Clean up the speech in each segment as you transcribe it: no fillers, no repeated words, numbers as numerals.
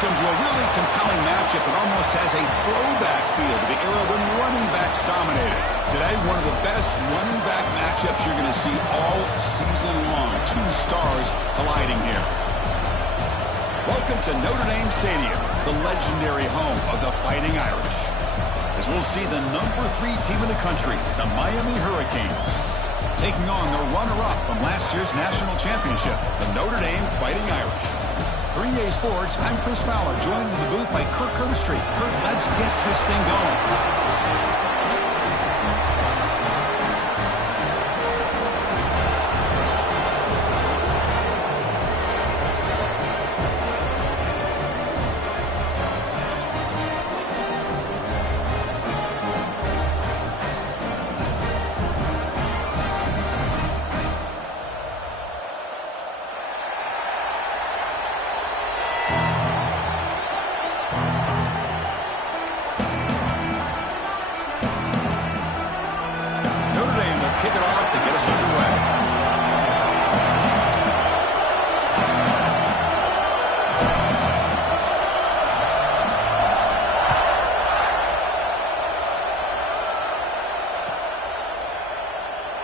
welcome to a really compelling matchup that almost has a throwback feel to the era when running backs dominated. Today, one of the best running back matchups you're going to see all season long. Two stars colliding here. Welcome to Notre Dame Stadium, the legendary home of the Fighting Irish. As we'll see the number 3 team in the country, the Miami Hurricanes, taking on the runner-up from last year's national championship, the Notre Dame Fighting Irish. For EA Sports, I'm Chris Fowler, joined in the booth by Kirk Herbstreit. Kirk, let's get this thing going. Kick it off to get us underway.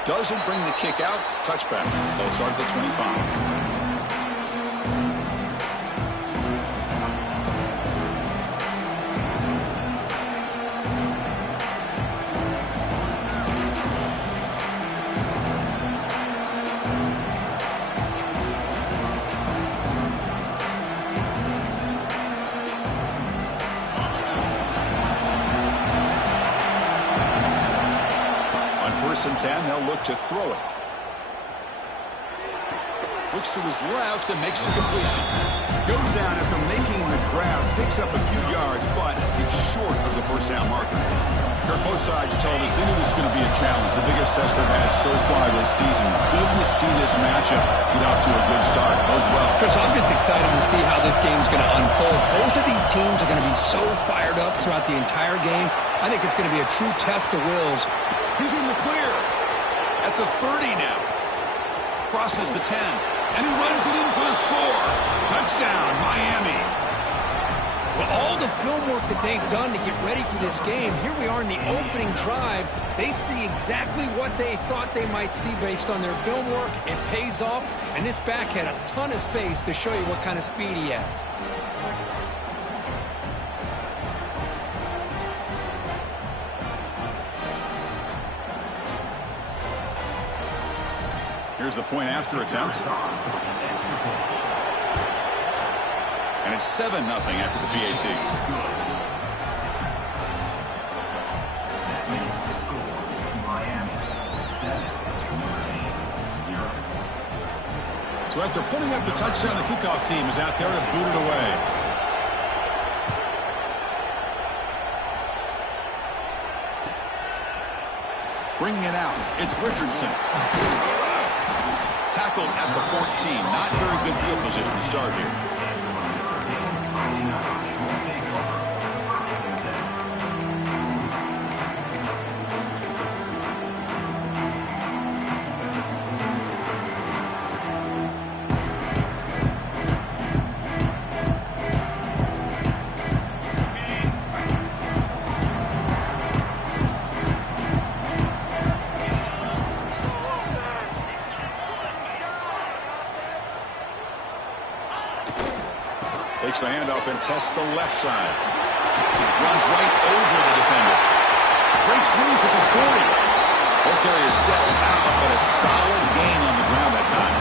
Doesn't bring the kick out. Touchback. They'll start at the 25. First and 10, they'll look to throw it. Looks to his left and makes the completion. Goes down after making the grab, picks up a few yards, but it's short of the first down marker. Kirk, both sides told us they knew this was going to be a challenge, the biggest test they've had so far this season. Good to see this matchup get off to a good start. Bodes well. Chris, I'm just excited to see how this game's going to unfold. Both of these teams are going to be so fired up throughout the entire game. I think it's going to be a true test of wills. He's in the clear at the 30 now. Crosses the 10, and he runs it in for the score. Touchdown, Miami. Well, all the film work that they've done to get ready for this game, here we are in the opening drive. They see exactly what they thought they might see based on their film work. It pays off, and this back had a ton of space to show you what kind of speed he has. Here's the point after attempt. And it's 7-0 after the PAT. So after putting up the touchdown, the kickoff team is out there to boot it away. Bringing it out, it's Richardson. Tackled at the 14. Not very good field position to start here. Takes the handoff and tests the left side. Runs right over the defender. Breaks loose at the 40. Ball carrier steps out, but a solid gain on the ground that time.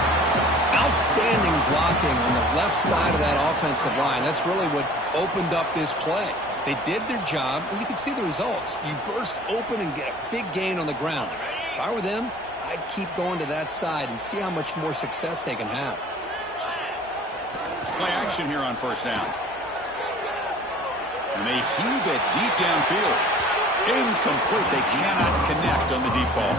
Outstanding blocking on the left side of that offensive line. That's really what opened up this play. They did their job, and you can see the results. You burst open and get a big gain on the ground. If I were them, I'd keep going to that side and see how much more success they can have. Play action here on first down. And they heave it deep downfield. Incomplete. They cannot connect on the deep ball.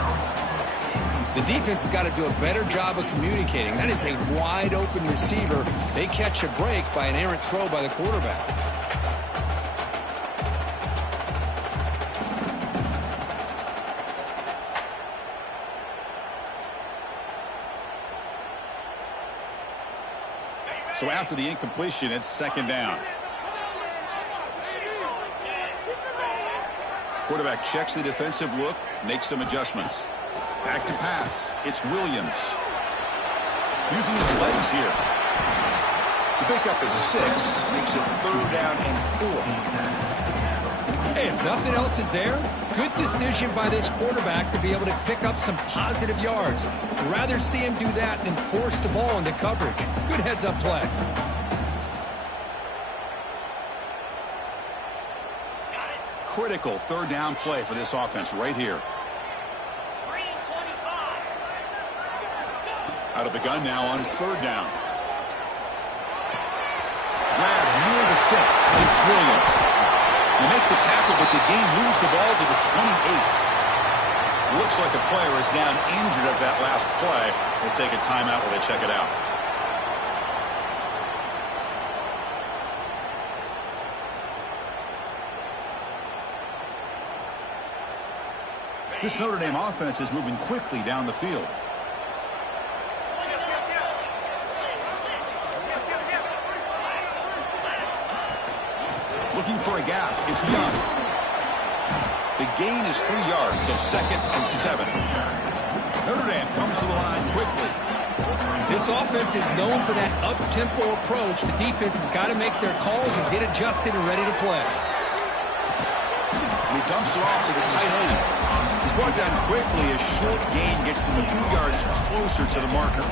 The defense has got to do a better job of communicating. That is a wide open receiver. They catch a break by an errant throw by the quarterback. So after the incompletion, it's second down. Quarterback checks the defensive look, makes some adjustments. Back to pass. It's Williams. Using his legs here. The pickup is 6. Makes it 3rd down and 4. Hey, if nothing else is there, good decision by this quarterback to be able to pick up some positive yards. I'd rather see him do that than force the ball into coverage. Good heads-up play. Critical 3rd down play for this offense right here. Out of the gun now on 3rd down. Grab near the sticks. It's Williams. You make the tackle, but the game moves the ball to the 28. Looks like a player is down injured at that last play. We'll take a timeout while they check it out. This Notre Dame offense is moving quickly down the field. Looking for a gap. It's Young. The gain is 3 yards, so 2nd and 7. Notre Dame comes to the line quickly. This offense is known for that up-tempo approach. The defense has got to make their calls and get adjusted and ready to play. He dumps it off to the tight end. He's brought down quickly. A short gain gets them a few yards closer to the marker.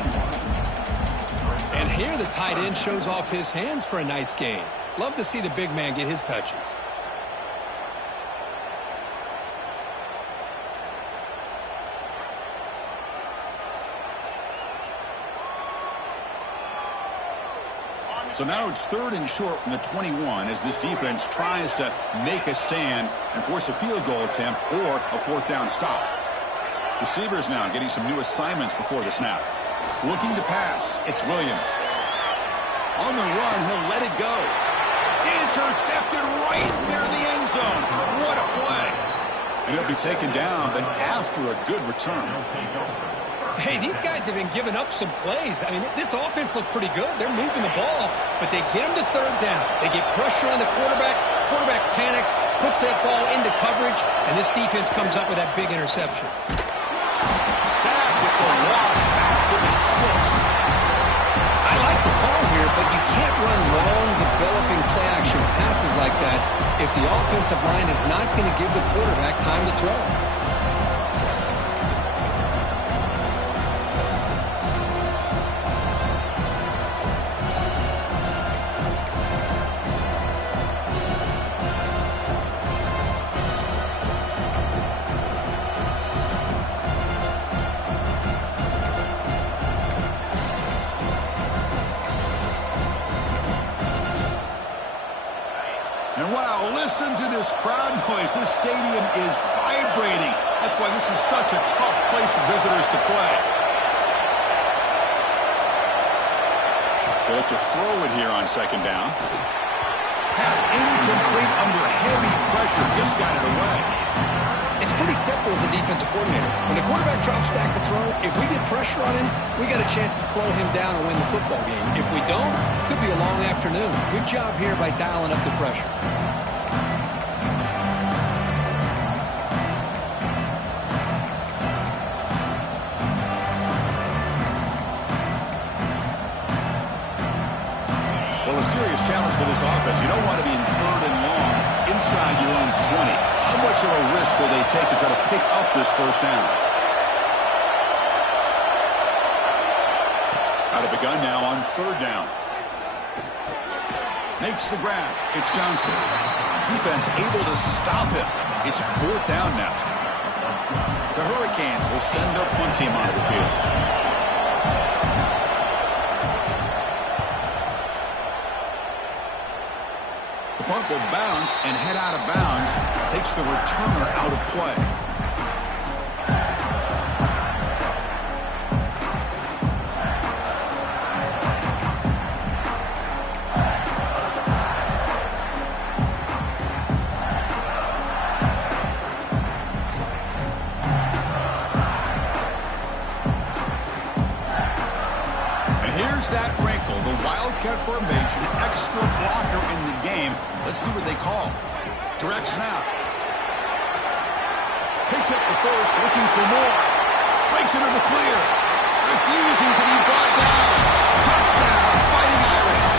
And here the tight end shows off his hands for a nice gain. Love to see the big man get his touches. So now it's 3rd and short from the 21 as this defense tries to make a stand and force a field goal attempt or a 4th down stop. Receivers now getting some new assignments before the snap. Looking to pass. It's Williams. On the run, he'll let it go. Intercepted right near the end zone. What a play. And he'll be taken down, but after a good return. Hey, these guys have been giving up some plays. I mean, this offense looked pretty good. They're moving the ball, but they get him to 3rd down. They get pressure on the quarterback. Quarterback panics, puts that ball into coverage, and this defense comes up with that big interception. Sacked. It's a loss back to the 6. I like the call here, but you can't run long, developing play-action passes like that if the offensive line is not going to give the quarterback time to throw. And wow, listen to this crowd noise. This stadium is vibrating. That's why this is such a tough place for visitors to play. They'll have to throw it here on 2nd down. Pass incomplete under heavy pressure. Just got it away. It's pretty simple as a defensive coordinator. When the quarterback drops back to throw, if we get pressure on him, we got a chance to slow him down and win the football game. If we don't, could be a long afternoon. Good job here by dialing up the pressure. Well, a serious challenge for this offense. You don't want to be in 3rd and long inside your own 20. How much of a risk will they take to try to pick up this 1st down? Out of the gun now on 3rd down. Makes the grab. It's Johnson. Defense able to stop him. It's 4th down now. The Hurricanes will send their punt team onto the field. The punt will bounce and head out of bounds. Takes the returner out of play. And here's that wrinkle. The Wildcat formation, extra blocker in the game. Let's see what they call. Direct snap. Picks up the first, looking for more. Breaks into the clear. Refusing to be brought down. Touchdown, Fighting Irish.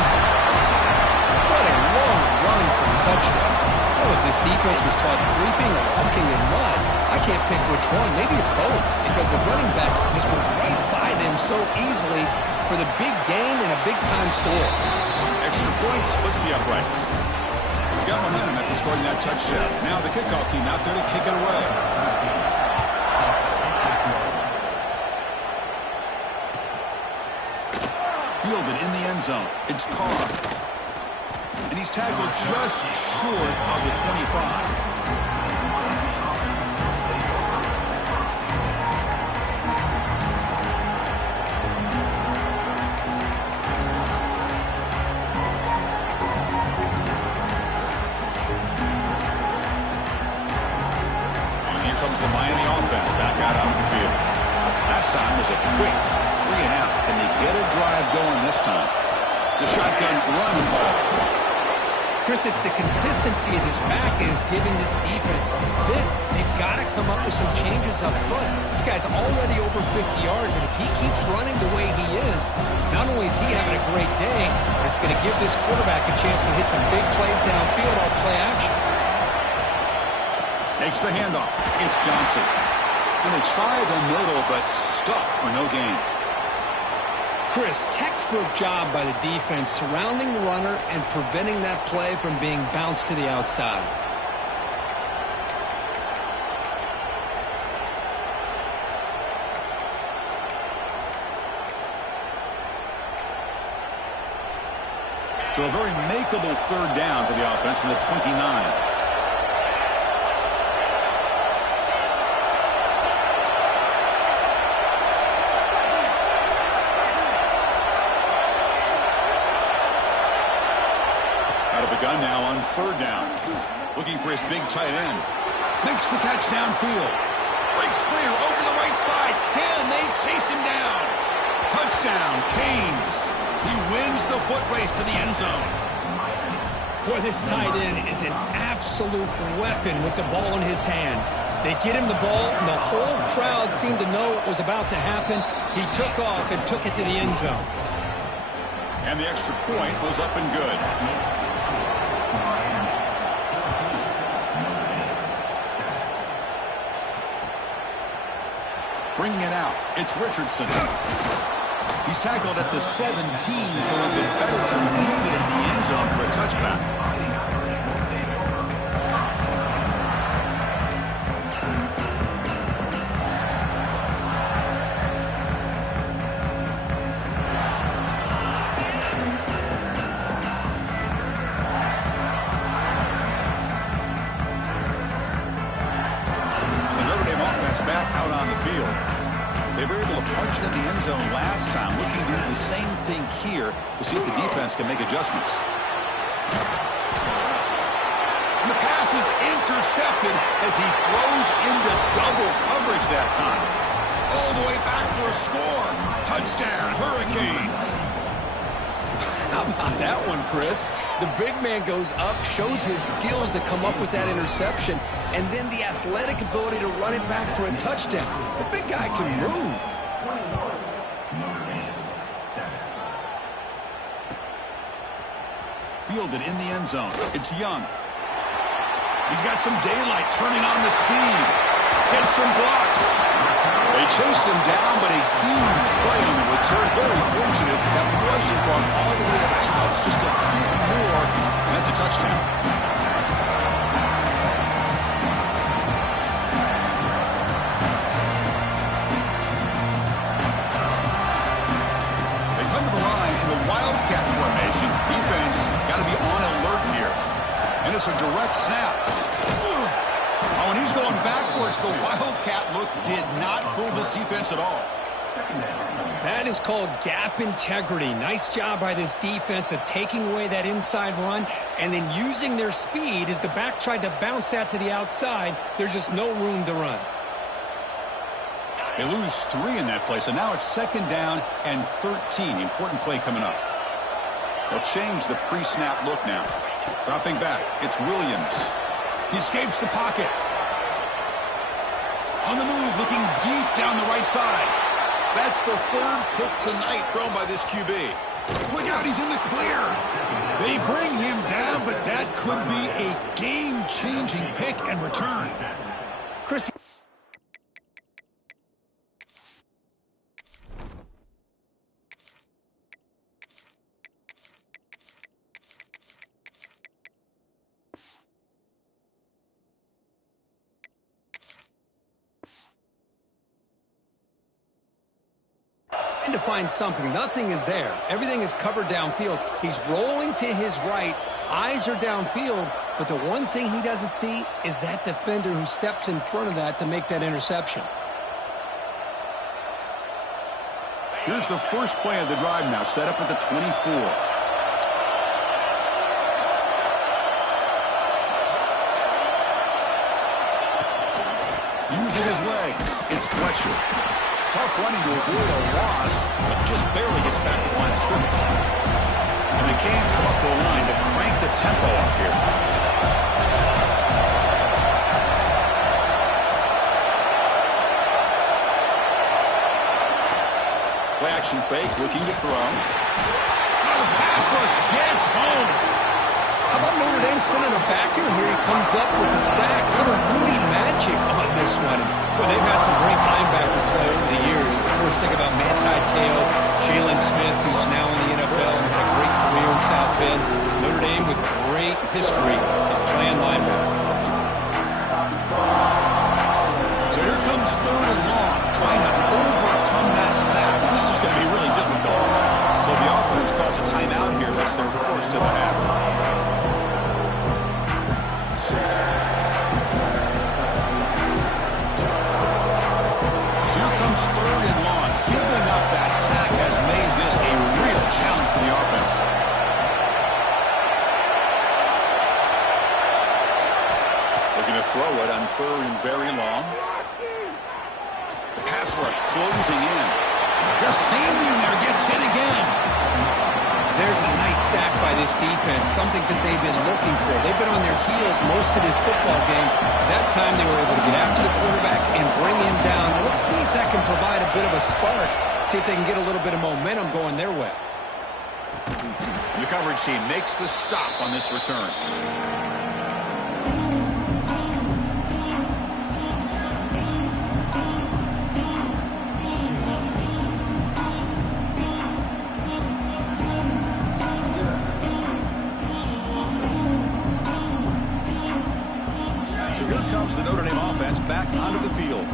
What a long run for a touchdown. Oh, if this defense was caught sleeping or walking in mud, I can't pick which one. Maybe it's both, because the running back just went right by them so easily for the big gain and a big-time score. Extra point splits the uprights. Got momentum after scoring that touchdown. Now the kickoff team out there to kick it away. Fielded in the end zone. It's Carr. And he's tackled just short of the 25. The Miami offense back out onto the field. Last time was a quick 3 and out. Can they get a drive going this time? It's a shotgun run call. Chris, it's the consistency of this pack is giving this defense fits. They've got to come up with some changes up front. This guy's already over 50 yards, and if he keeps running the way he is, not only is he having a great day, but it's going to give this quarterback a chance to hit some big plays downfield off play action. Takes the handoff. It's Johnson. And they try the middle, but stuck for no gain. Chris, textbook job by the defense surrounding the runner and preventing that play from being bounced to the outside. So a very makeable third down for the offense from the 29. Gun now on third down. Looking for his big tight end. Makes the catch downfield. Breaks clear over the right side. Can they chase him down? Touchdown, Canes. He wins the foot race to the end zone. Boy, this tight end is an absolute weapon with the ball in his hands. They get him the ball, and the whole crowd seemed to know what was about to happen. He took off and took it to the end zone. And the extra point was up and good. Bringing it out, it's Richardson. He's tackled at the 17, so it'll be better to leave it in the end zone for a touchback. They were able to punch it in the end zone last time, looking to do the same thing here to see if the defense can make adjustments. And the pass is intercepted as he throws into double coverage that time. All the way back for a score. Touchdown, Hurricanes. How about that one, Chris? The big man goes up, shows his skills to come up with that interception, and then the athletic ability to run it back for a touchdown. The big guy can move. Fielded in the end zone. It's Young. He's got some daylight turning on the speed. Hits some blocks. They chase him down, but a huge play on the return. Very fortunate that wasn't brought all the way to the house. Just a bit more. That's a touchdown. They come to the line in the Wildcat formation. Defense got to be on alert here. And it's a direct snap. Oh, and he's going backwards. The Wildcat look did not fool this defense at all. That is called gap integrity. Nice job by this defense of taking away that inside run and then using their speed as the back tried to bounce that to the outside. There's just no room to run. They lose 3 in that play, so now it's second down and 13. Important play coming up. They'll change the pre-snap look now. Dropping back, it's Williams. He escapes the pocket. On the move, looking deep down the right side. That's the third pick tonight thrown by this QB. Look out, he's in the clear. They bring him down, but that could be a game-changing pick and return. Chris. To find something. Nothing is there. Everything is covered downfield. He's rolling to his right. Eyes are downfield, but the one thing he doesn't see is that defender who steps in front of that to make that interception. Here's the first play of the drive now, set up at the 24. Using his legs, it's Fletcher. Tough running to avoid a loss, but just barely gets back to the line of scrimmage. And the Canes come up to the line to crank the tempo up here. Play action fake, looking to throw. Now the pass rush gets home. How about Notre Dame sending a backer here? He comes up with the sack. What a Rudy magic on this one. Well, they've had some great linebacker play over the years. Of course, think about Manti Te'o, Jalen Smith, who's now in the NFL and had a great career in South Bend. Notre Dame with great history of playing linebacker. So here comes third and long, trying to overcome that sack. This is going to be really difficult. So the offense calls a timeout here. That's their first of the half. Third and long. Giving up that sack has made this a real challenge for the offense. Looking to throw it on third and very long. Pass rush closing in. Just standing there, gets hit again. There's a nice sack by this defense, something that they've been looking for. They've been on their heels most of this football game. That time they were able to get after the quarterback and bring him down. Let's see if that can provide a bit of a spark. See if they can get a little bit of momentum going their way. The coverage team makes the stop on this return. The Notre Dame offense back onto the field.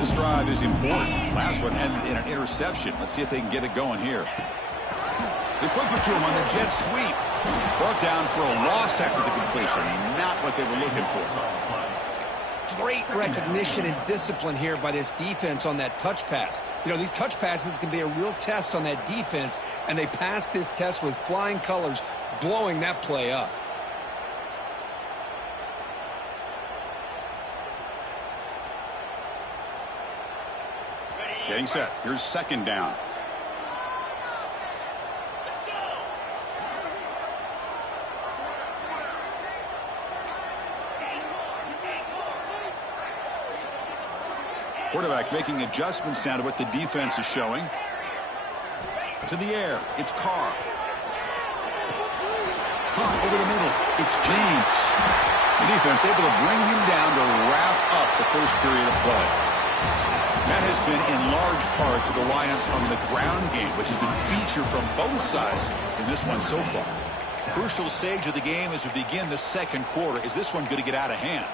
This drive is important. Last one ended in an interception. Let's see if they can get it going here. They flip it to him on the jet sweep. Brought down for a loss after the completion. Not what they were looking for. Great recognition and discipline here by this defense on that touch pass. You know, these touch passes can be a real test on that defense, and they passed this test with flying colors, blowing that play up. Getting set. Here's second down. Quarterback making adjustments now to what the defense is showing. To the air. It's Carr. Pop over the middle. It's James. The defense able to bring him down to wrap up the first period of play. That has been in large part to the reliance on the ground game, which has been featured from both sides in this one so far. Crucial stage of the game as we begin the second quarter. Is this one going to get out of hand?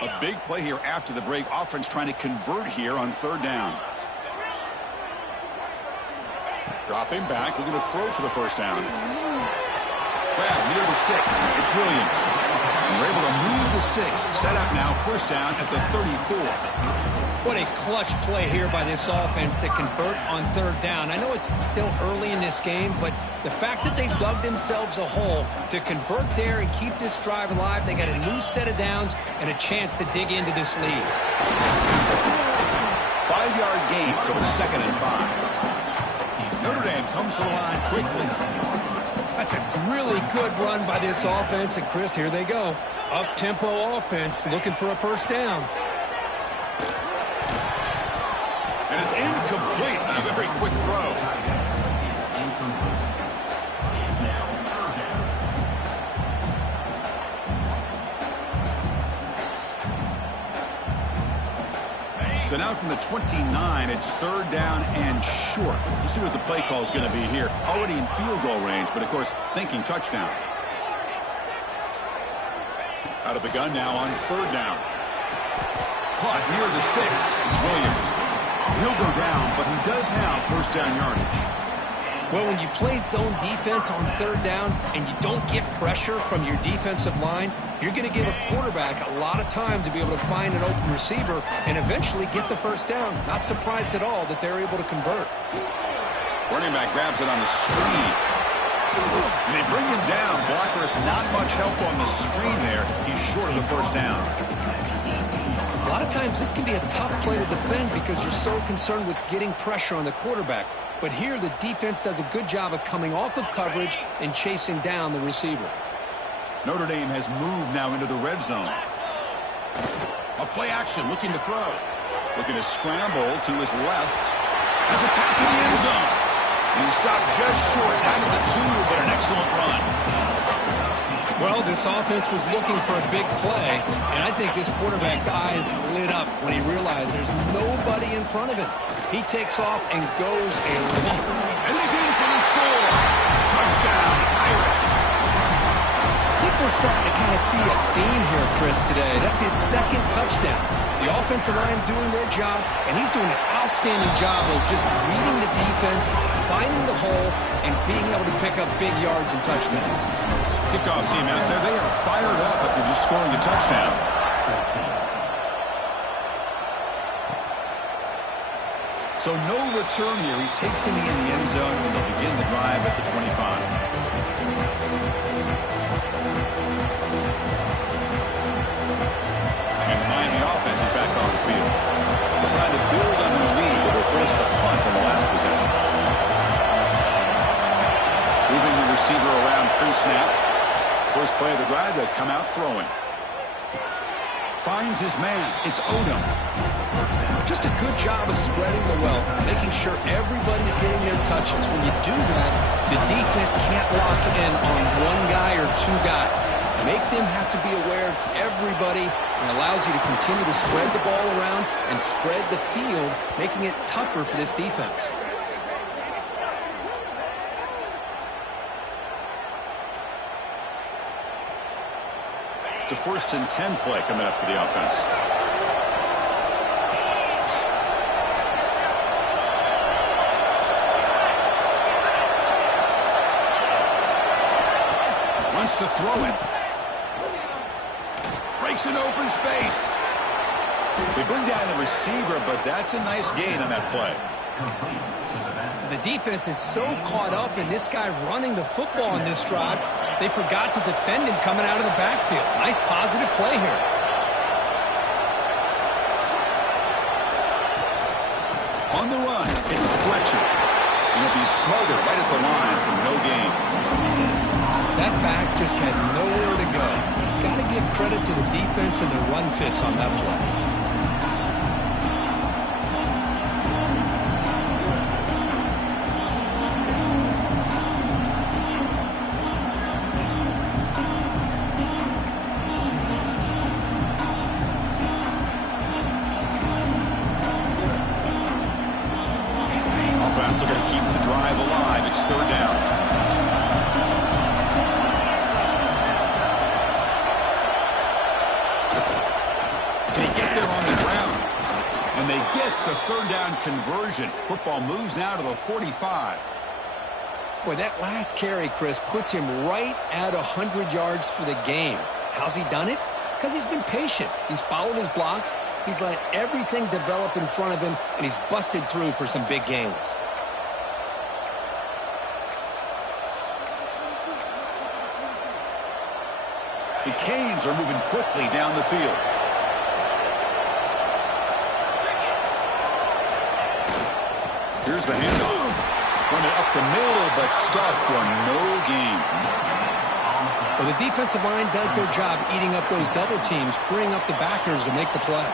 A big play here after the break. Offense trying to convert here on third down. Dropping back, looking to throw for the first down. Grab near the sticks. It's Williams. And we're able to move the sticks. Set up now, first down at the 34. What a clutch play here by this offense to convert on third down. I know it's still early in this game, but the fact that they've dug themselves a hole to convert there and keep this drive alive, they got a new set of downs and a chance to dig into this lead. 5-yard gain, so it's 2nd and 5. Notre Dame comes to the line quickly. That's a really good run by this offense. And, Chris, here they go. Up-tempo offense looking for a first down. And it's incomplete on a very quick throw. So now from the 29, it's 3rd down and short. You see what the play call is going to be here. Already in field goal range, but of course thinking touchdown. Out of the gun now on 3rd down. Caught near the sticks. It's Williams. He'll go down, but he does have first down yardage. Well, when you play zone defense on 3rd down and you don't get pressure from your defensive line, you're going to give a quarterback a lot of time to be able to find an open receiver and eventually get the first down. Not surprised at all that they're able to convert. Running back grabs it on the screen. And they bring him down. Blockers not much help on the screen there. He's short of the first down. A lot of times this can be a tough play to defend because you're so concerned with getting pressure on the quarterback. But here the defense does a good job of coming off of coverage and chasing down the receiver. Notre Dame has moved now into the red zone. A play action, looking to throw. Looking to scramble to his left. Has it back to the end zone. And he stopped just short, down to the 2, but an excellent run. Well, this offense was looking for a big play, and I think this quarterback's eyes lit up when he realized there's nobody in front of him. He takes off and goes a long. And he's in for the score. Touchdown, Irish. I think we're starting to kind of see a theme here, Chris, today. That's his 2nd touchdown. The offensive line doing their job, and he's doing an outstanding job of just reading the defense, finding the hole, and being able to pick up big yards and touchdowns. Kickoff team out there, they are fired up after just scoring a touchdown. So no return here. He takes it in the end zone, and they'll begin the drive at the 25. And the Miami offense is back on the field. Trying to build on their lead. They were forced to punt on the last possession. Moving the receiver around pre-snap. First play of the drive, they'll come out throwing. Finds his man. It's Odom. Just a good job of spreading the wealth, making sure everybody's getting their touches. When you do that, the defense can't lock in on one guy or 2 guys. Make them have to be aware of everybody, and allows you to continue to spread the ball around and spread the field, making it tougher for this defense. It's a 1st and 10 play coming up for the offense. Wants to throw it. Breaks an open space. They bring down the receiver, but that's a nice gain on that play. The defense is so caught up in this guy running the football in this drive, they forgot to defend him coming out of the backfield. Nice positive play here. On the run, it's Fletcher. And he'll be smothered right at the line for no gain. That back just had nowhere to go. Got to give credit to the defense and the run fits on that play. Looking to keep the drive alive. It's 3rd down. They get there on the ground. And they get the 3rd down conversion. Football moves now to the 45. Boy, that last carry, Chris, puts him right at 100 yards for the game. How's he done it? Because he's been patient. He's followed his blocks. He's let everything develop in front of him, and he's busted through for some big gains. The Canes are moving quickly down the field. Here's the handoff. Run it up the middle, but stuffed for no gain. Well, the defensive line does their job eating up those double teams, freeing up the backers to make the play.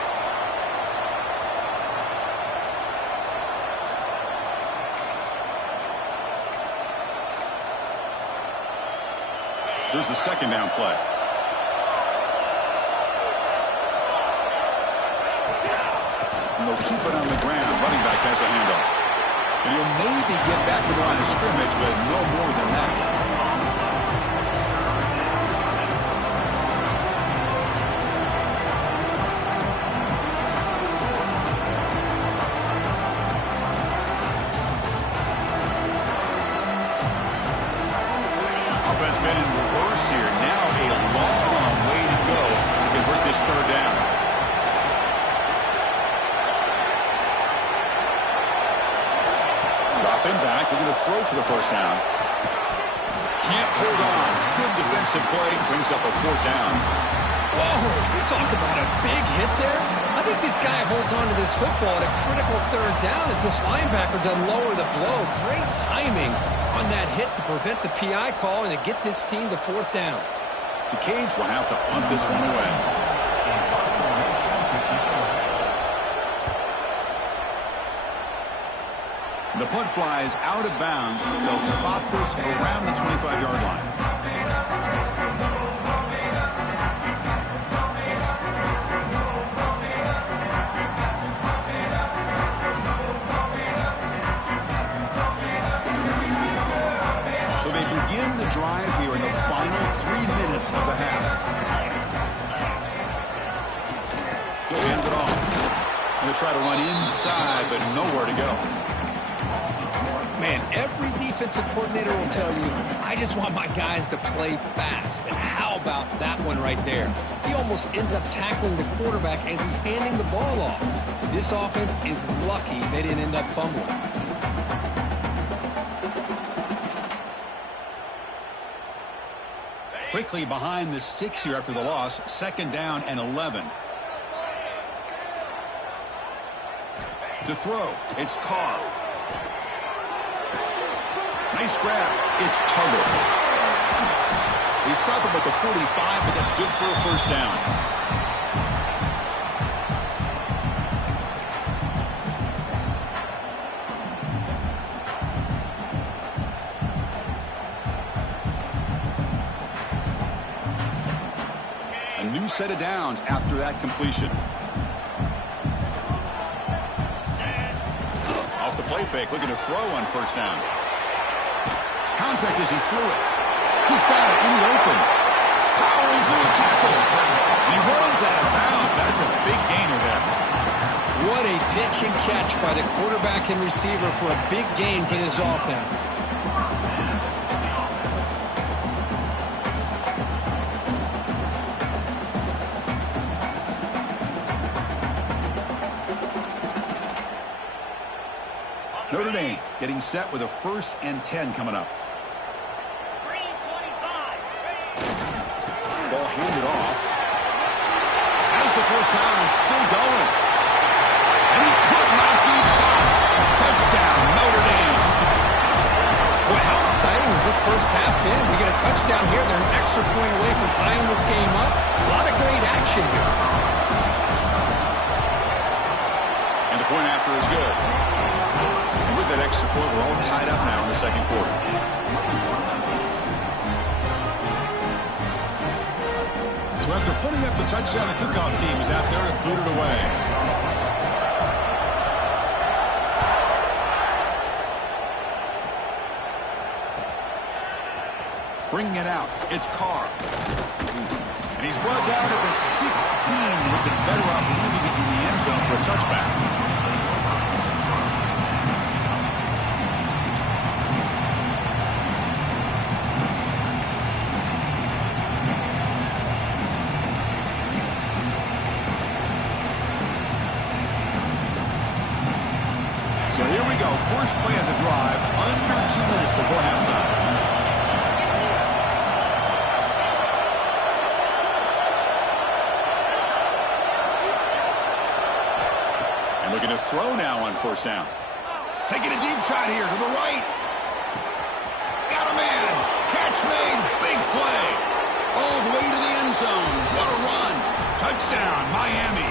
Here's the second down play. And they'll keep it on the ground. Running back has the handoff. And he'll maybe get back to the line of scrimmage, but no more than that. Offense been in reverse here. Now a long way to go to convert this third down. Dropping back. We're going to throw for the first down. Can't hold on. Good defensive play. Brings up a fourth down. Whoa, you talk about a big hit there. I think this guy holds on to this football at a critical third down if this linebacker doesn't lower the blow. Great timing on that hit to prevent the PI call and to get this team to fourth down. The Canes will have to punt this one away. The punt flies out of bounds. They'll spot this around the 25-yard line. So they begin the drive here in the final 3 minutes of the half. They'll hand it off. They'll try to run inside, but nowhere to go. Man, every defensive coordinator will tell you, I just want my guys to play fast. And how about that one right there? He almost ends up tackling the quarterback as he's handing the ball off. This offense is lucky they didn't end up fumbling. Quickly behind the sticks here after the loss. Second down and 11. To throw, it's Carr. Nice grab. It's Tuttle. He stopped him at the 45, but that's good for a first down. A new set of downs after that completion. Off the play fake, looking to throw on first down. Contact as he threw it. He's got it in the open. Powering through a tackle. And he runs out of bounds. That's a big gainer there. What a pitch and catch by the quarterback and receiver for a big gain for this offense. Notre Dame getting set with a 1st and 10 coming up. Ball handed off. As the first down is still going. And he could not be stopped. Touchdown, Notre Dame. Boy, how exciting has this first half been? We get a touchdown here. They're an extra point away from tying this game up. A lot of great action here. And the point after is good. And with that extra point, we're all tied up now in the second quarter. So after putting up the touchdown, the kickoff team is out there to boot it away. Bringing it out, it's Carr. And he's brought down at the 16. Would have been better off leaving it in the end zone for a touchback. So here we go, first play of the drive, under 2 minutes before halftime. And looking to throw now on first down. Taking a deep shot here to the right. Got a man. Catch made. Big play. All the way to the end zone. What a run. Touchdown, Miami.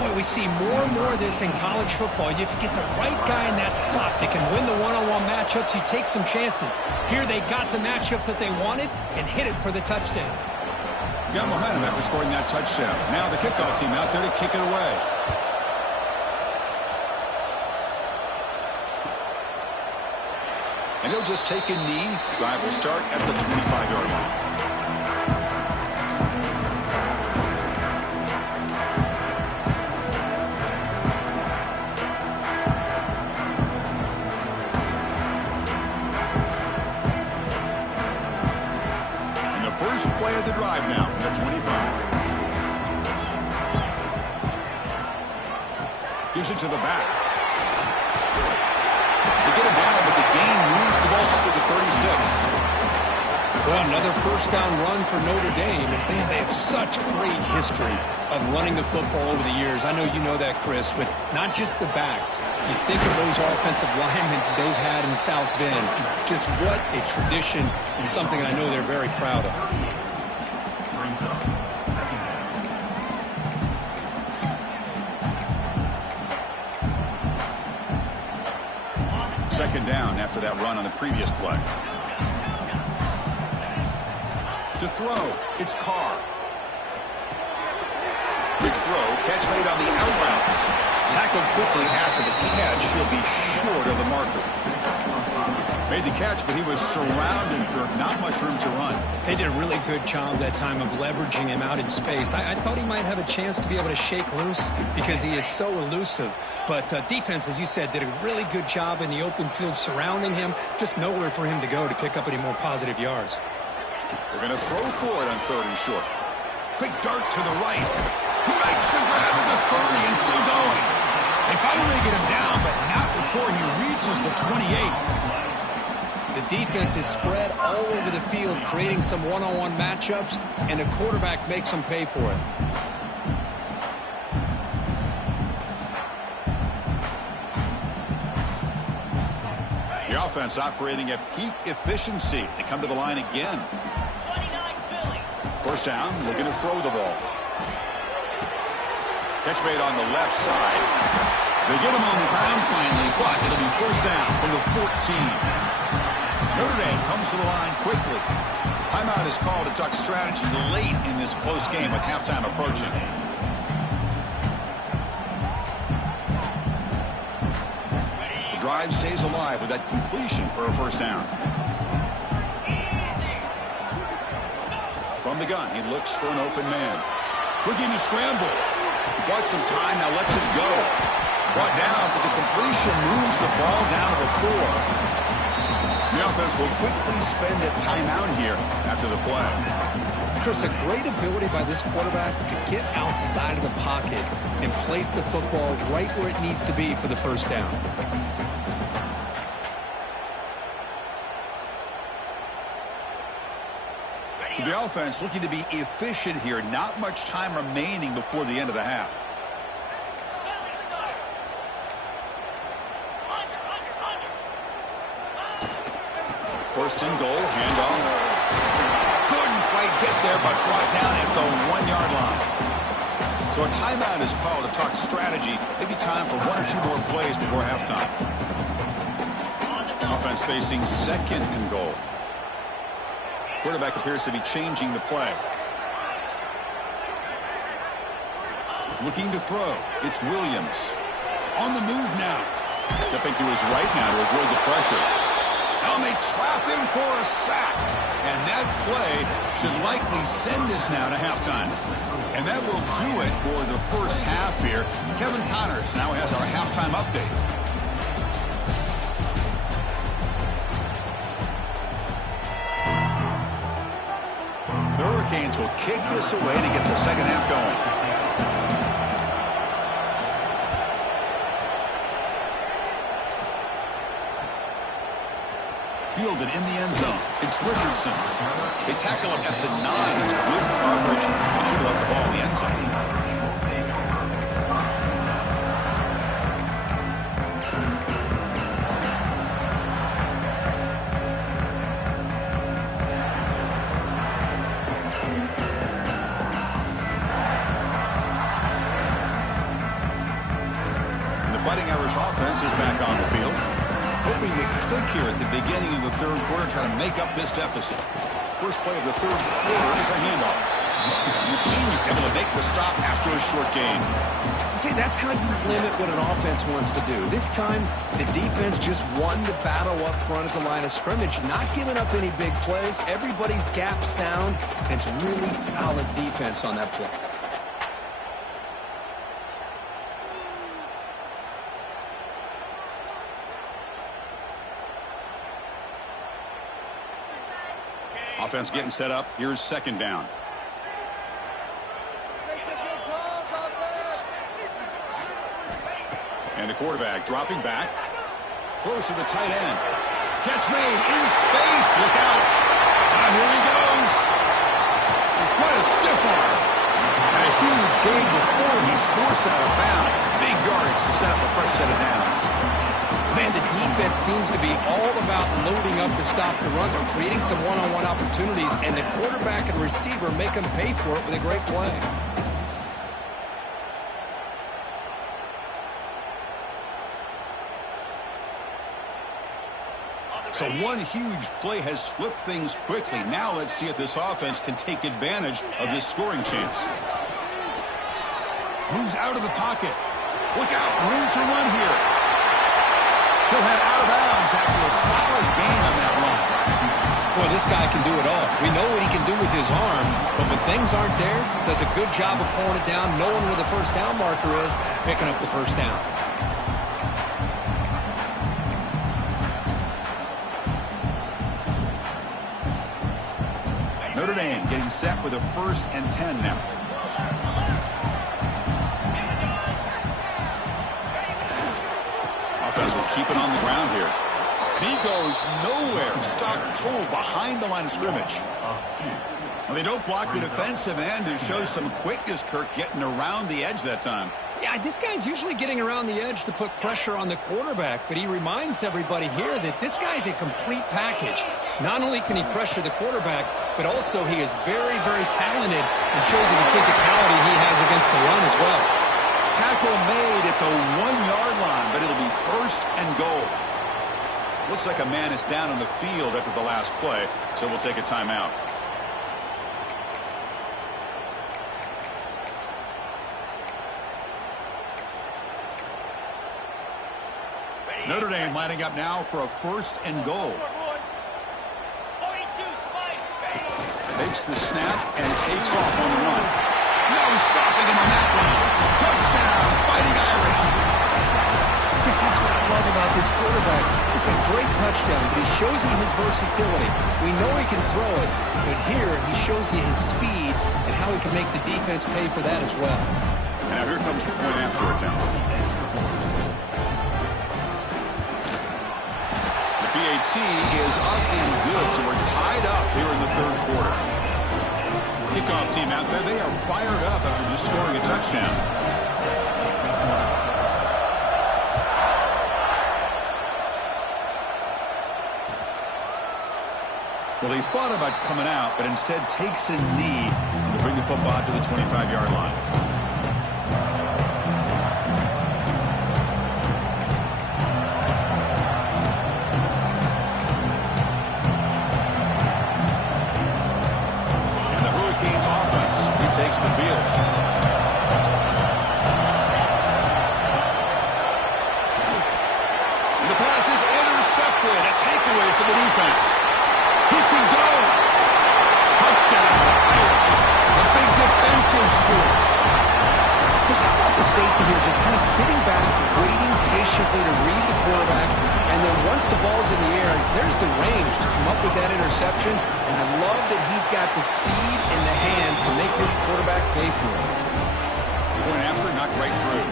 Boy, we see more and more of this in college football. If you get the right guy in that slot that can win the one-on-one matchups, you take some chances. Here they got the matchup that they wanted and hit it for the touchdown. Got momentum after scoring that touchdown. Now the kickoff team out there to kick it away. And he'll just take a knee. Drive will start at the 25-yard line. Play of the drive now from the 25. Gives it to the back. They get it down, but the gain moves the ball up to the 36. Well, another first down run for Notre Dame. And man, they have such great history of running the football over the years. I know you know that, Chris, but not just the backs. You think of those offensive linemen they've had in South Bend. Just what a tradition and something I know they're very proud of. Second down after that run on the previous play. To throw, it's Carr. Quick throw, catch made on the out route. Tackled quickly after the catch. He'll be short of the marker. Made the catch, but he was surrounded for not much room to run. They did a really good job that time of leveraging him out in space. I thought he might have a chance to be able to shake loose because he is so elusive. But defense, as you said, did a really good job in the open field surrounding him. Just nowhere for him to go to pick up any more positive yards. They're going to throw for it on 3rd and short. Quick dart to the right. He makes the grab at the 30 and still going. They finally get him down, but not before he reaches the 28. The defense is spread all over the field, creating some one-on-one matchups, and the quarterback makes them pay for it. The offense operating at peak efficiency. They come to the line again. First down, looking to throw the ball. Catch made on the left side. They get him on the ground finally, but it'll be first down from the 14. Notre Dame comes to the line quickly. Timeout is called to Duck strategy late in this close game with halftime approaching. The drive stays alive with that completion for a first down. From the gun, he looks for an open man. Looking to scramble. He bought some time, now lets it go. Brought down, but the completion moves the ball down to the 4. The offense will quickly spend a timeout here after the play. Chris, a great ability by this quarterback to get outside of the pocket and place the football right where it needs to be for the first down. So the offense looking to be efficient here. Not much time remaining before the end of the half. First and goal, handoff. Couldn't quite get there, but brought down at the 1-yard line. So a timeout is called to talk strategy. Maybe time for 1 or 2 more plays before halftime. Offense facing second and goal. Quarterback appears to be changing the play. Looking to throw. It's Williams. On the move now. Stepping to his right now to avoid the pressure. And they trap him for a sack. And that play should likely send us now to halftime. And that will do it for the first half here. Kevin Connors now has our halftime update. The Hurricanes will kick this away to get the second half going. Fielded in the end zone. It's Richardson. They tackle him at the 9. It's good coverage. They should have left the ball in the end zone. offense is back on the field. Hoping to click here at the beginning of the third quarter, try to make up this deficit. First play of the third quarter is a handoff. Mussini able to make the stop after a short gain. See, that's how you limit what an offense wants to do. This time, the defense just won the battle up front at the line of scrimmage, not giving up any big plays. Everybody's gap sound, and it's really solid defense on that play. Offense getting set up. Here's second down. And the quarterback dropping back. Close to the tight end. Catch made in space. Look out. Here he goes. What a stiff arm. And a huge gain before he's forced out of bounds. Big yardage to set up a fresh set of downs. Man, the defense seems to be all about loading up to stop the run. They're creating some one-on-one opportunities, and the quarterback and receiver make them pay for it with a great play. So one huge play has flipped things quickly. Now let's see if this offense can take advantage of this scoring chance. Moves out of the pocket. Look out, room to run here. He'll head out of bounds after a solid gain on that run. Boy, this guy can do it all. We know what he can do with his arm, but when things aren't there, does a good job of pulling it down, knowing where the first down marker is, picking up the first down. Notre Dame getting set with a 1st and 10 now. Offense will keep it on the ground here. He goes nowhere. Stopped cold behind the line of scrimmage. Well, they don't block the defensive end, who shows some quickness, Kirk, getting around the edge that time. Yeah, this guy's usually getting around the edge to put pressure on the quarterback, but he reminds everybody here that this guy's a complete package. Not only can he pressure the quarterback, but also he is very, very talented and shows you the physicality he has against the run as well. Tackle made at the 1-yard line, but it'll be 1st and goal. Looks like a man is down on the field after the last play, so we'll take a timeout. Notre Dame lining up now for a 1st and goal. Takes the snap and takes off on the run. No stopping him on that one. Touchdown, Fighting Irish. Chris, that's what I love about this quarterback. It's a great touchdown, but he shows you his versatility. We know he can throw it, but here he shows you his speed and how he can make the defense pay for that as well. Now here comes the point after attempt. PAT is up and good, so we're tied up here in the third quarter. Kickoff team out there, they are fired up after just scoring a touchdown. Well, he thought about coming out, but instead takes a knee to bring the football to the 25-yard line. Takes the field. And the pass is intercepted. A takeaway for the defense. He can go. Touchdown, Irish. A big defensive score. Chris, how about the safety here? Just kind of sitting back, waiting patiently to read the quarterback, and then once the ball's in the air, there's the range to come up with that interception. And I love that he's got the speed and the hands to make this quarterback pay for it. Point after, knocked right through.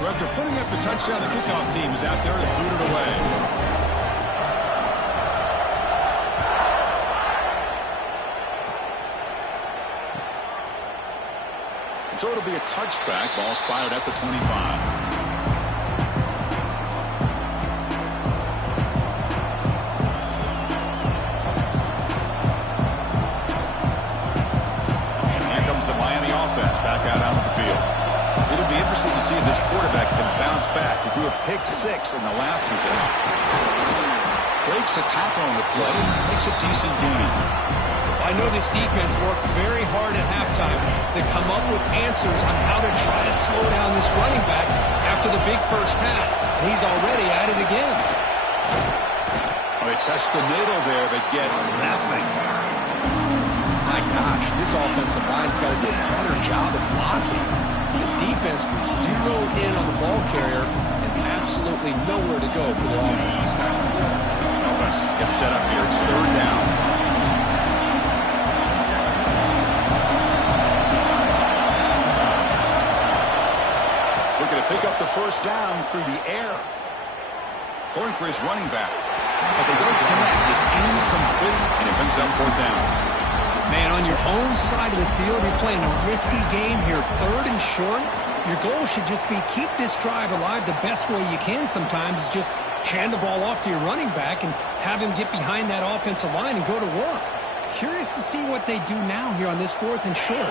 So after putting up the touchdown, the kickoff team is out there to boot it away. So it'll be a touchback. Ball spotted at the 25. offense back out onto the field. It'll be interesting to see if this quarterback can bounce back. He threw a pick-6 in the last possession. Breaks a tackle on the play and makes a decent gain. I know this defense worked very hard at halftime to come up with answers on how to try to slow down this running back after the big first half. And he's already at it again. Well, they test the middle there, but get nothing. My gosh, this offensive line's got to do a better job of blocking. The defense was zeroed in on the ball carrier and absolutely nowhere to go for the offense. Offense gets set up here. It's third down. Looking to pick up the first down through the air. Going for his running back. But they don't connect. It's incomplete, and it brings up fourth down. Man, on your own side of the field, you're playing a risky game here, third and short. Your goal should just be keep this drive alive the best way you can sometimes is just hand the ball off to your running back and have him get behind that offensive line and go to work. Curious to see what they do now here on this fourth and short.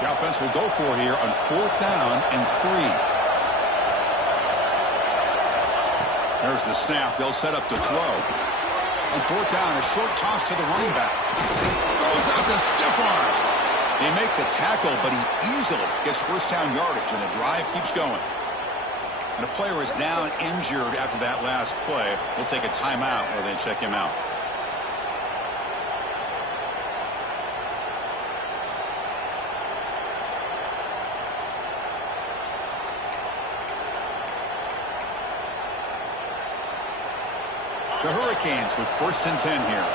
The offense will go for here on fourth down and 3. There's the snap. They'll set up to throw. On fourth down, a short toss to the running back. Goes out to stiff arm. They make the tackle, but he easily gets first down yardage, and the drive keeps going. And a player is down injured after that last play. We'll take a timeout while they check him out. The Hurricanes with first and 10 here.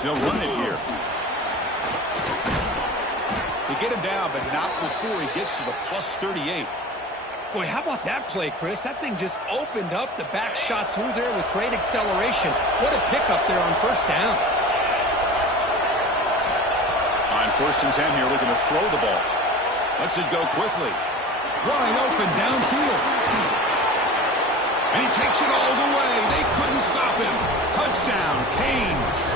They'll run it here. They get him down, but not before he gets to the plus 38. Boy, how about that play, Chris? That thing just opened up. The back shot through there with great acceleration. What a pickup there on first down. On first and 10 here, looking to throw the ball. Lets it go quickly. Wide open downfield. And he takes it all the way. They couldn't stop him. Touchdown, Canes.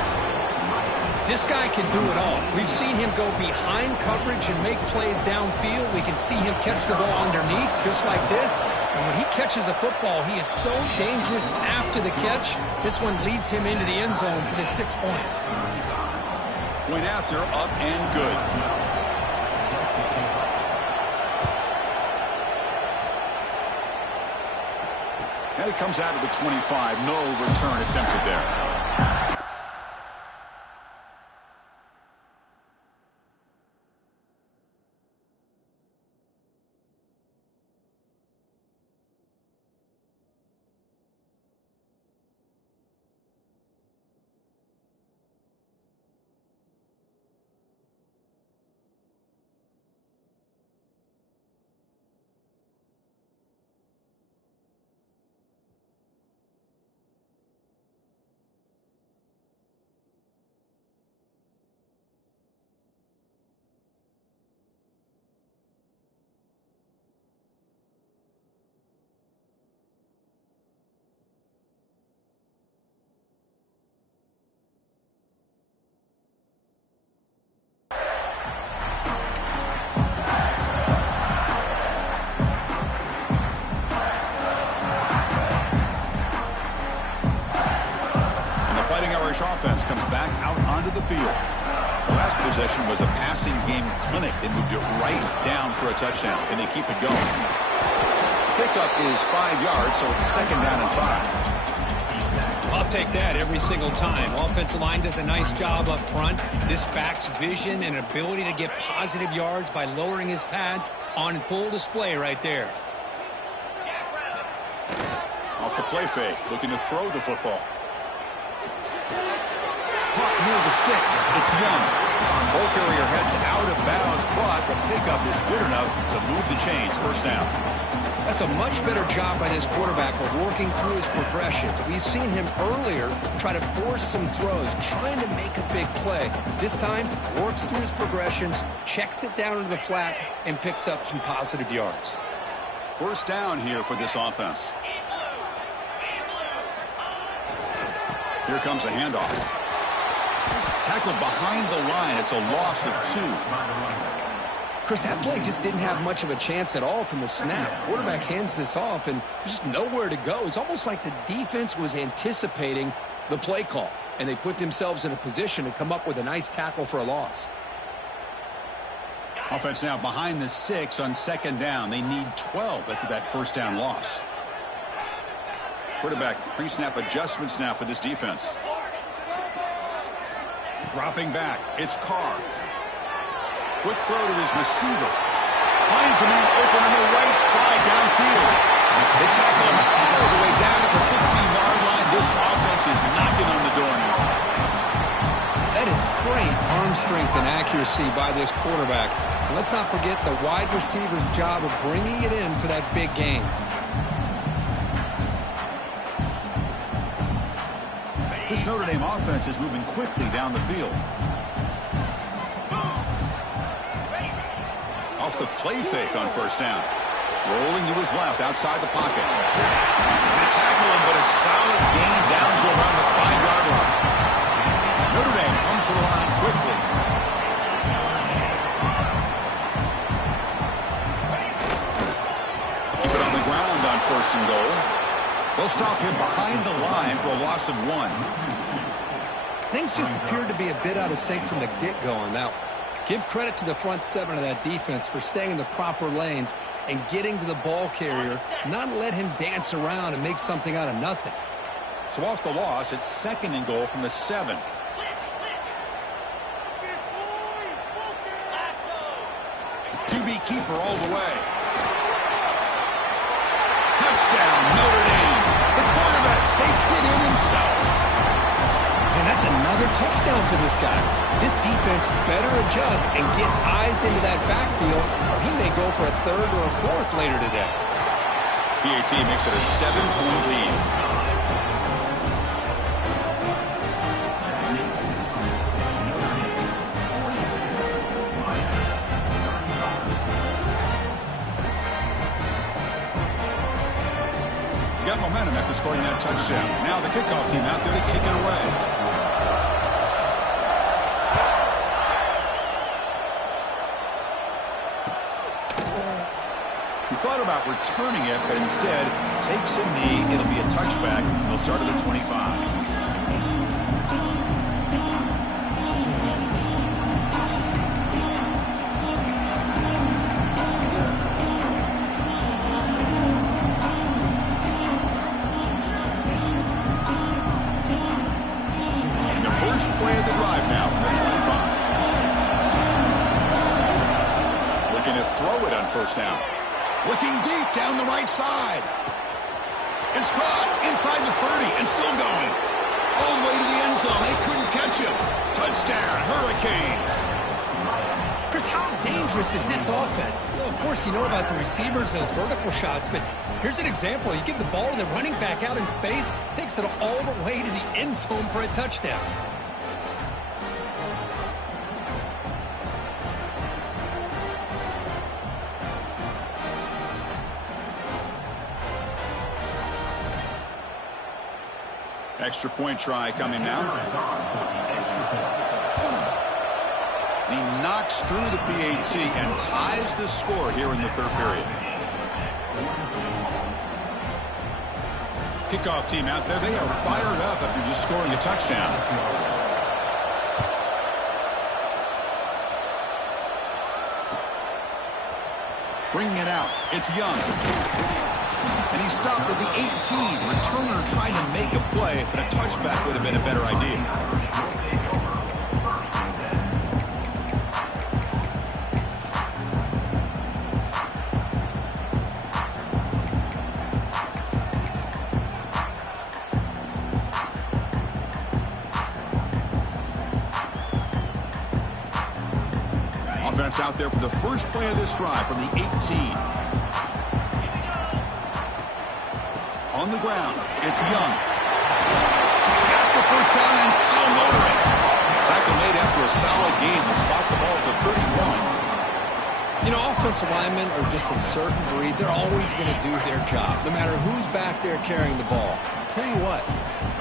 This guy can do it all. We've seen him go behind coverage and make plays downfield. We can see him catch the ball underneath just like this. And when he catches a football, he is so dangerous after the catch. This one leads him into the end zone for the 6 points. Went after, up and good. And it comes out of the 25. No return attempted there. Offense comes back out onto the field. The last possession was a passing game clinic. They moved it right down for a touchdown. Can they keep it going? Pickup is 5 yards, so it's second down and 5. I'll take that every single time. Offensive line does a nice job up front. This back's vision and ability to get positive yards by lowering his pads on full display right there. Off the play fake, looking to throw the football. Caught near the sticks. It's Young. Ball carrier heads out of bounds, but the pickup is good enough to move the chains. First down. That's a much better job by this quarterback of working through his progressions. We've seen him earlier try to force some throws, trying to make a big play. This time, works through his progressions, checks it down into the flat, and picks up some positive yards. First down here for this offense. Here comes a handoff. Tackled behind the line. It's a loss of 2. Chris, that play just didn't have much of a chance at all from the snap. Quarterback hands this off, and there's just nowhere to go. It's almost like the defense was anticipating the play call, and they put themselves in a position to come up with a nice tackle for a loss. Offense now behind the 6 on 2nd down. They need 12 after that first down loss. Quarterback pre-snap adjustments now for this defense. Dropping back. It's Carr. Quick throw to his receiver. Finds a man open on the right side downfield. They tackle him all the way down at the 15-yard line. This offense is knocking on the door now. That is great arm strength and accuracy by this quarterback. And let's not forget the wide receiver's job of bringing it in for that big game. This Notre Dame offense is moving quickly down the field. Off the play fake on first down. Rolling to his left outside the pocket. They tackle him, but a solid gain down to around the 5-yard line. Notre Dame comes to the line quickly. Keep it on the ground on 1st and goal. They'll stop him behind the line for a loss of 1. Things just appeared to be a bit out of sync from the get-go on that one. Give credit to the front 7 of that defense for staying in the proper lanes and getting to the ball carrier, not let him dance around and make something out of nothing. So off the loss, it's 2nd and goal from the 7. QB keeper all the way. Touchdown, Notre Dame. The quarterback takes it in himself. And that's another touchdown for this guy. This defense better adjust and get eyes into that backfield, or he may go for a 3rd or a 4th later today. PAT makes it a 7-point lead. Got momentum after scoring that touchdown. Now the kickoff team out there to kick it away. He thought about returning it, but instead takes a knee. It'll be a touchback. He'll start at the 25. Play of the drive now from the 25. Looking to throw it on first down. Looking deep down the right side. It's caught inside the 30 and still going. All the way to the end zone. They couldn't catch him. Touchdown, Hurricanes. Chris, how dangerous is this offense? Well, of course, you know about the receivers, those vertical shots, but here's an example. You give the ball to the running back out in space, takes it all the way to the end zone for a touchdown. Extra point try coming now. He knocks through the PAT and ties the score here in the 3rd period. Kickoff team out there. They are fired up after just scoring a touchdown. Bringing it out. It's Young. And he stopped with the 18. Returner trying to make a play, but a touchback would have been a better idea. Offense out there for the first play of this drive from the 18. On the ground, it's Young. Got the first down and still motoring. Tackle made after a solid gain. Will spot the ball for 31. You know, offensive linemen are just a certain breed. They're always going to do their job, no matter who's back there carrying the ball. I'll tell you what,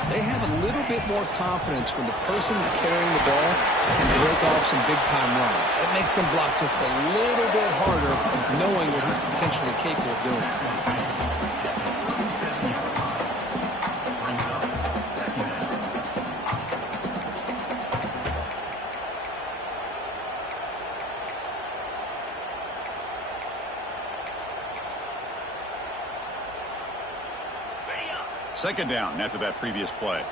they have a little bit more confidence when the person that's carrying the ball can break off some big-time runs. It makes them block just a little bit harder, knowing what he's potentially capable of doing. Second down after that previous play.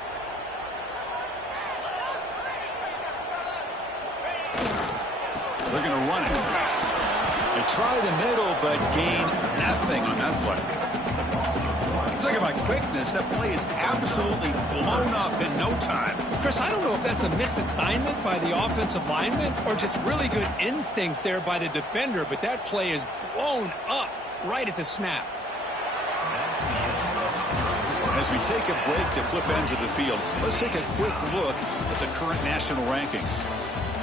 They're going to run it. They try the middle, but gain nothing on that play. Talking about quickness, that play is absolutely blown up in no time. Chris, I don't know if that's a misassignment by the offensive lineman or just really good instincts there by the defender, but that play is blown up right at the snap. As we take a break to flip ends of the field, let's take a quick look at the current national rankings.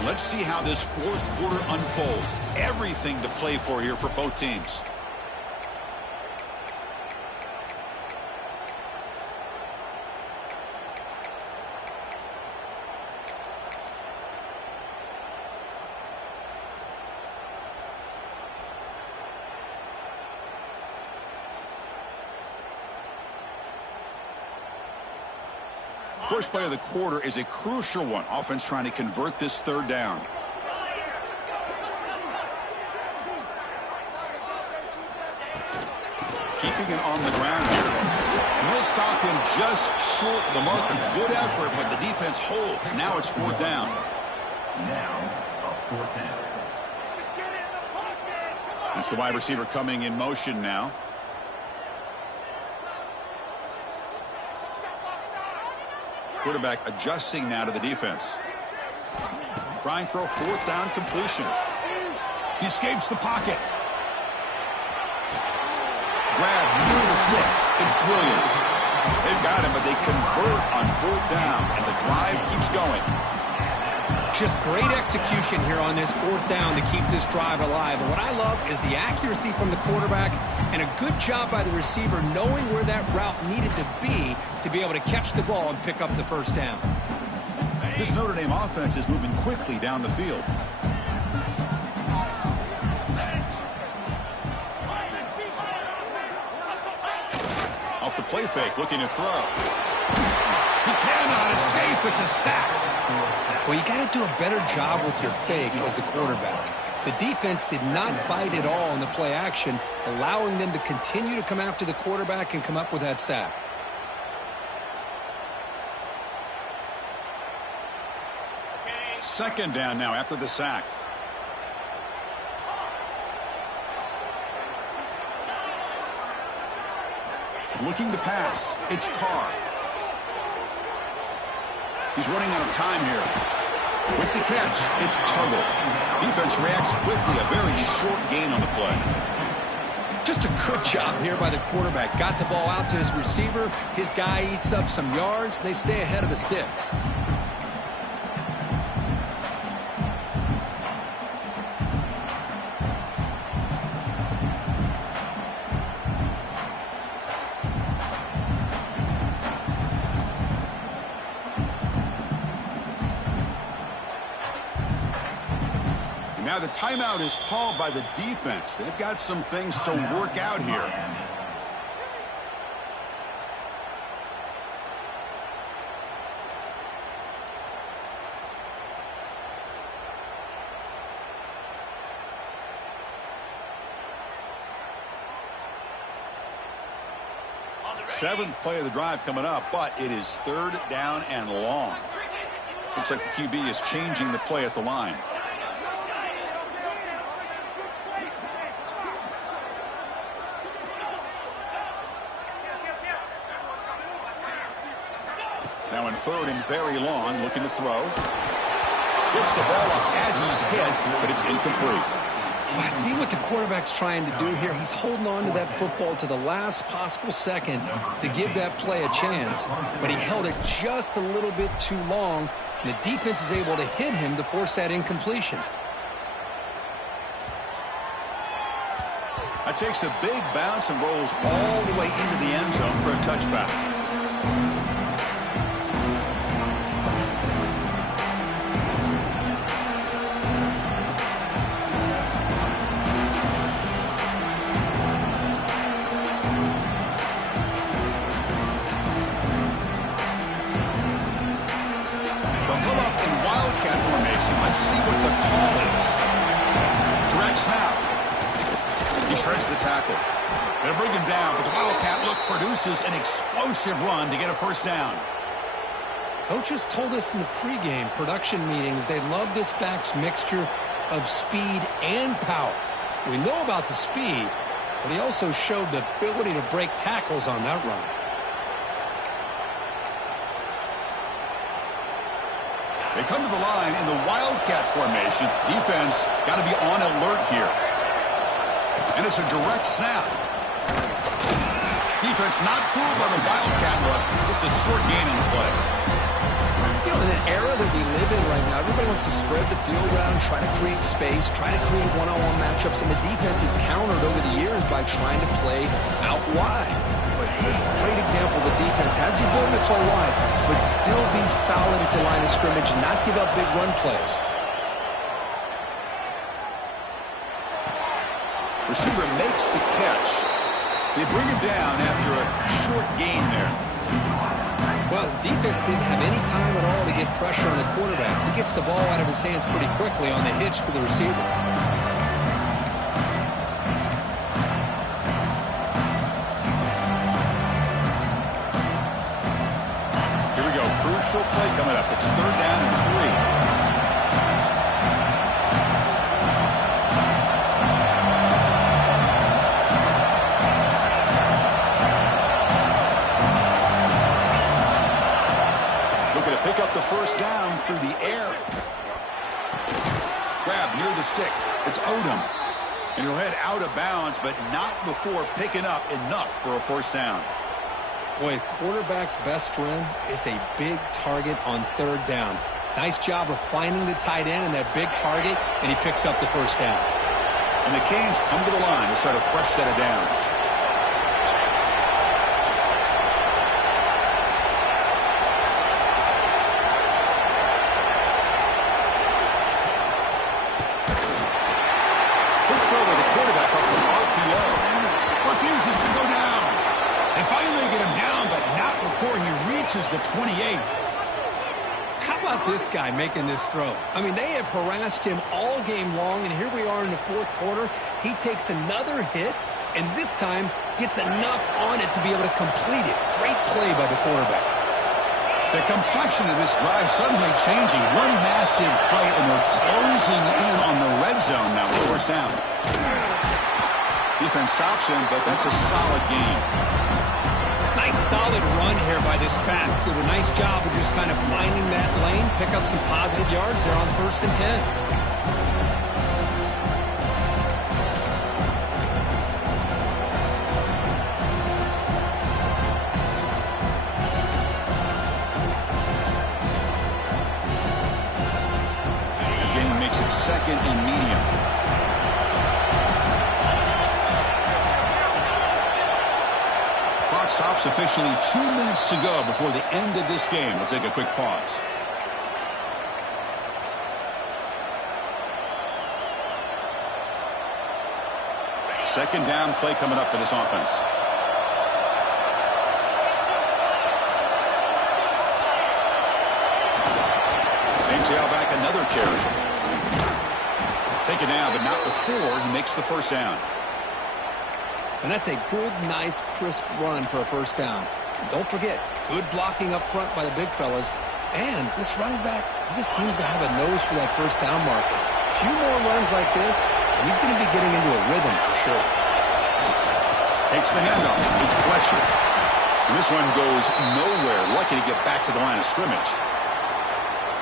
Let's see how this fourth quarter unfolds. Everything to play for here for both teams. First play of the quarter is a crucial one. Offense trying to convert this third down. Keeping it on the ground here. And he'll stop him just short of the marker. Good effort, but the defense holds. Now it's fourth down. That's the wide receiver coming in motion now. Quarterback adjusting now to the defense. Trying for a fourth down completion. He escapes the pocket. Grab near the sticks. It's Williams. They've got him, but they convert on fourth down, and the drive keeps going. Just great execution here on this fourth down to keep this drive alive. And what I love is the accuracy from the quarterback and a good job by the receiver knowing where that route needed to be able to catch the ball and pick up the first down. This Notre Dame offense is moving quickly down the field. Off the play fake, looking to throw. He cannot escape. It's a sack. Well, you got to do a better job with your fake as the quarterback. The defense did not bite at all on the play action, allowing them to continue to come after the quarterback and come up with that sack. Second down now after the sack. Looking to pass. It's Carr. He's running out of time here. With the catch, it's Tuggle. Defense reacts quickly. A very short gain on the play. Just a good job here by the quarterback. Got the ball out to his receiver. His guy eats up some yards. They stay ahead of the sticks. Now the timeout is called by the defense. They've got some things to work out here. Seventh play of the drive coming up, but it is third down and long. Looks like the QB is changing the play at the line. Now in third and very long, looking to throw. Gets the ball up as he's hit, but it's incomplete. Well, I see what the quarterback's trying to do here. He's holding on to that football to the last possible second to give that play a chance, but he held it just a little bit too long, and the defense is able to hit him to force that incompletion. That takes a big bounce and rolls all the way into the end zone for a touchback. Shreds the tackle. They'll bring him down, but the Wildcat look produces an explosive run to get a first down. Coaches told us in the pregame production meetings they love this back's mixture of speed and power. We know about the speed, but he also showed the ability to break tackles on that run. They come to the line in the Wildcat formation. Defense got to be on alert here. And it's a direct snap. Defense not fooled by the Wildcat look. Just a short gain on the play. You know, in an era that we live in right now, everybody wants to spread the field around, try to create space, try to create one-on-one matchups, and the defense is countered over the years by trying to play out wide. But here's a great example. The defense has the ability to play wide, but still be solid at the line of scrimmage, not give up big run plays. Receiver makes the catch. They bring him down after a short gain there. Well, the defense didn't have any time at all to get pressure on the quarterback. He gets the ball out of his hands pretty quickly on the hitch to the receiver. Here we go. Crucial play coming up. It's 3rd down and 3. Pick up the first down through the air. Grab near the sticks. It's Odom. And he'll head out of bounds, but not before picking up enough for a first down. Boy, a quarterback's best friend is a big target on 3rd down. Nice job of finding the tight end and that big target, and he picks up the first down. And the Canes come to the line to start a fresh set of downs. The 28. How about this guy making this throw? I mean, they have harassed him all game long, and here we are in the 4th quarter. He takes another hit, and this time gets enough on it to be able to complete it. Great play by the quarterback. The complexion of this drive suddenly changing. One massive play, and they're closing in on the red zone now with first down. Defense stops him, but that's a solid gain. Nice solid run here by this back. Did a nice job of just kind of finding that lane, pick up some positive yards there on 1st and 10. The game makes it 2nd and medium. Stops officially 2 minutes to go before the end of this game. We'll take a quick pause. Second down play coming up for this offense. Same tailback, another carry. Taken down, but not before he makes the first down. And that's a good, nice, crisp run for a first down. Don't forget, good blocking up front by the big fellas. And this running back, he just seems to have a nose for that first down marker. A few more runs like this, and he's going to be getting into a rhythm for sure. Takes the handoff. It's Fletcher. And this one goes nowhere. Lucky to get back to the line of scrimmage.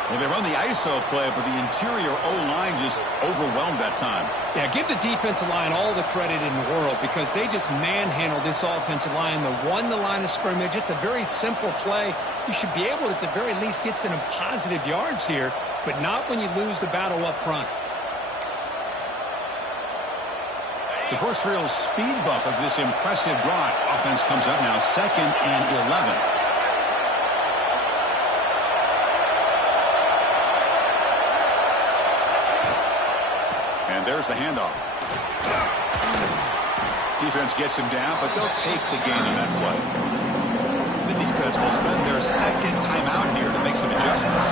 Well, they run the ISO play, but the interior O-line just overwhelmed that time. Yeah, give the defensive line all the credit in the world because they just manhandled this offensive line. They won the line of scrimmage. It's a very simple play. You should be able to, at the very least, get some positive yards here, but not when you lose the battle up front. The first real speed bump of this impressive drive. Offense comes up now 2nd and 11. There's the handoff. Defense gets him down, but they'll take the gain on that play. The defense will spend their 2nd timeout here to make some adjustments.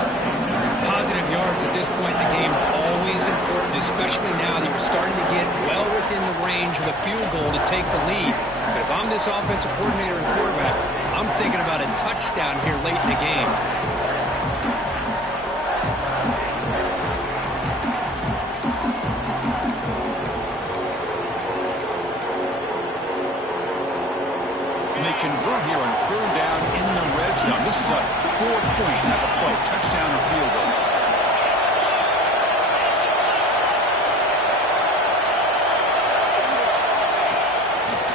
Positive yards at this point in the game are always important. important, especially now that you're starting to get well within the range of a field goal to take the lead. But if I'm this offensive coordinator and quarterback, I'm thinking about a touchdown here late in the game. And they convert here on third down in the red zone. This is a 4-point type of play, touchdown or field goal.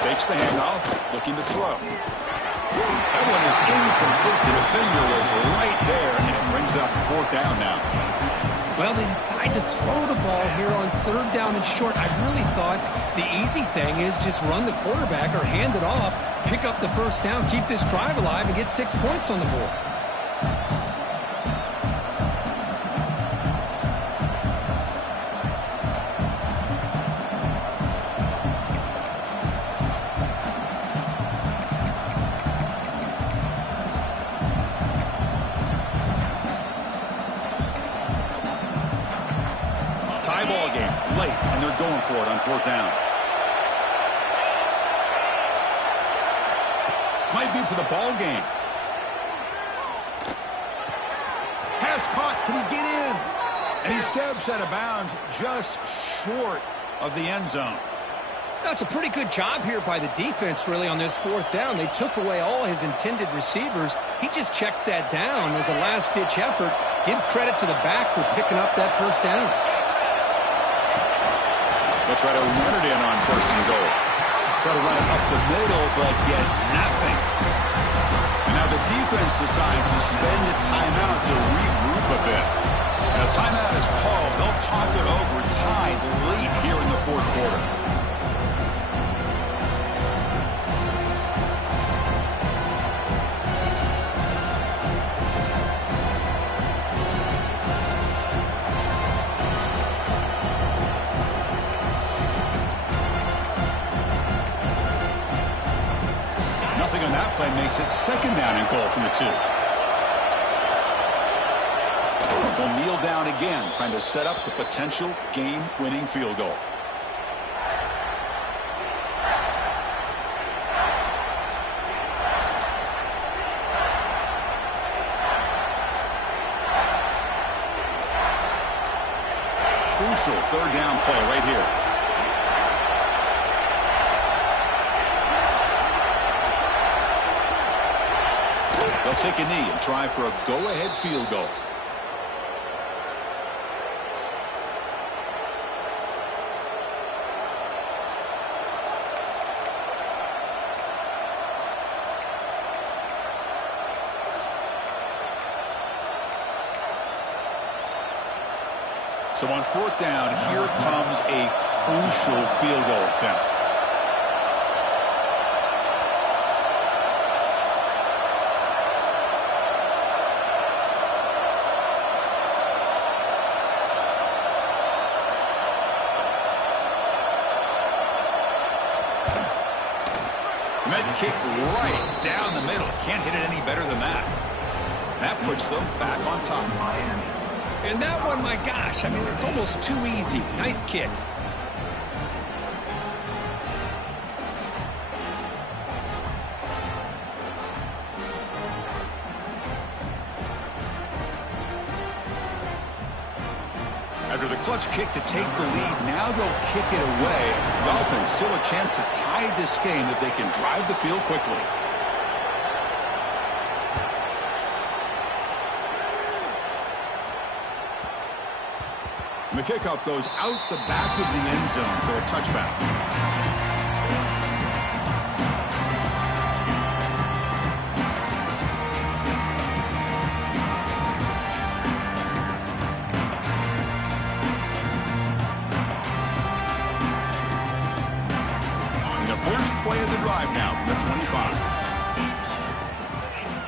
Takes the handoff, looking to throw. That one is incomplete. The defender was right there, and it brings up fourth down now. Well, they decide to throw the ball here on third down and short. I really thought the easy thing is just run the quarterback or hand it off, pick up the first down, keep this drive alive, and get 6 points on the board. Tie ball game late, and they're going for it on fourth down. This might be for the ball game. Pass caught. Can he get in? And he steps out of bounds just short of the end zone. That's a pretty good job here by the defense, really, on this fourth down. They took away all his intended receivers. He just checks that down as a last-ditch effort. Give credit to the back for picking up that first down. They'll try to run it in on first and goal. Try to run it up the middle, but get nothing. And now the defense decides to spend a timeout to regroup a bit. And a timeout is called. They'll talk it over, tied late here in the fourth quarter. Play makes it second down and goal from the 2. Will kneel down again, trying to set up a potential game-winning field goal. Crucial third down play right here. They'll take a knee and try for a go-ahead field goal. So on fourth down, here comes a crucial field goal attempt. Kick right down the middle. Can't hit it any better than that. That puts them back on top. And that one, my gosh, I mean, it's almost too easy. Nice kick. After the clutch kick to take the lead, now they'll kick it away. Dolphins still a chance to tie this game if they can drive the field quickly. The kickoff goes out the back of the end zone, so a touchback. First play of the drive now from the 25.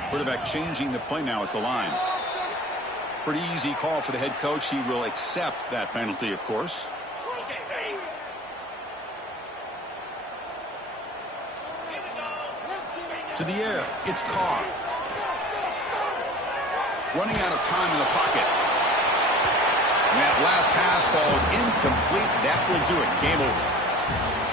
Quarterback changing the play now at the line. Pretty easy call for the head coach. He will accept that penalty, of course. To the air, it's Carr. Running out of time in the pocket. And that last pass falls incomplete. That will do it. Game over.